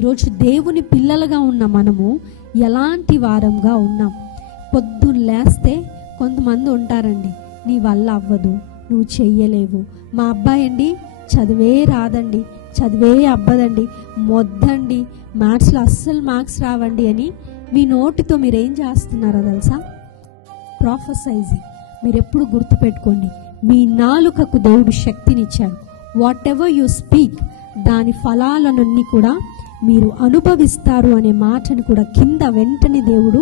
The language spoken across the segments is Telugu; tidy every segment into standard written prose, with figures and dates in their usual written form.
ఈరోజు దేవుని పిల్లలుగా ఉన్న మనము ఎలాంటి వారంగా ఉన్నాం? పొద్దున్న లేస్తే కొంతమంది ఉంటారండి, నీ వల్ల అవ్వదు, నువ్వు చెయ్యలేవు. మా అబ్బాయి అండి చదివే రాదండి, చదివే అవ్వదండి, మొద్దండి, మ్యాథ్స్లో అస్సలు మార్క్స్ రావండి అని మీ నోటితో మీరేం చేస్తున్నారో తెలుసా? ప్రొఫెసైజింగ్. మీరు ఎప్పుడు గుర్తుపెట్టుకోండి, మీ నాలుకకు దేవుడు శక్తినిచ్చాడు. వాట్ ఎవర్ యు స్పీక్, దాని ఫలాలన్నీ కూడా మీరు అనుభవిస్తారు అనే మాటను కూడా కింద వెంటనే దేవుడు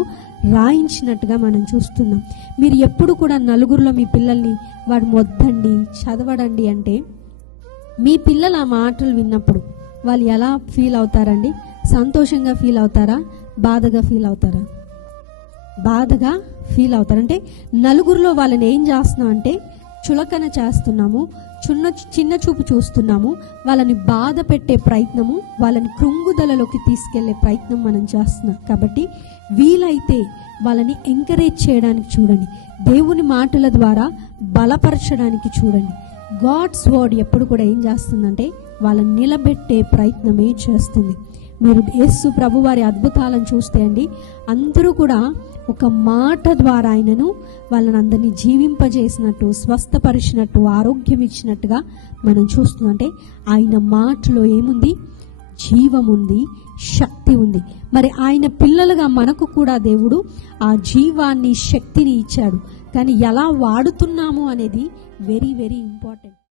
రాయించినట్టుగా మనం చూస్తున్నాం. మీరు ఎప్పుడు కూడా నలుగురిలో మీ పిల్లల్ని వాడు మొద్దండి, చదవడండి అంటే మీ పిల్లలు ఆ మాటలు విన్నప్పుడు వాళ్ళు ఎలా ఫీల్ అవుతారండి? సంతోషంగా ఫీల్ అవుతారా? బాధగా ఫీల్ అవుతారా? బాధగా ఫీల్ అవుతారంటే నలుగురిలో వాళ్ళని ఏం చేస్తున్నాం అంటే చులకన చేస్తున్నాము, చిన్న చూపు చూస్తున్నాము, వాళ్ళని బాధ పెట్టే ప్రయత్నము, వాళ్ళని కృంగుదలలోకి తీసుకెళ్లే ప్రయత్నం మనం చేస్తున్నాం. కాబట్టి వీలైతే వాళ్ళని ఎంకరేజ్ చేయడానికి చూడండి, దేవుని మాటల ద్వారా బలపరచడానికి చూడండి. గాడ్స్ వర్డ్ ఎప్పుడు కూడా ఏం చేస్తుందంటే వాళ్ళని నిలబెట్టే ప్రయత్నమే చేస్తుంది. మీరు యేసు ప్రభు వారి అద్భుతాలను చూస్తే అండి, అందరూ కూడా ఒక మాట ద్వారా ఆయనను వాళ్ళని అందరినీ జీవింపజేసినట్టు, స్వస్థపరిచినట్టు, ఆరోగ్యం ఇచ్చినట్టుగా మనం చూస్తున్నాం. అంటే ఆయన మాటలో ఏముంది? జీవం ఉంది, శక్తి ఉంది. మరి ఆయన పిల్లలుగా మనకు కూడా దేవుడు ఆ జీవాన్ని, శక్తిని ఇచ్చాడు. కానీ ఎలా వాడుతున్నాము అనేది వెరీ వెరీ ఇంపార్టెంట్.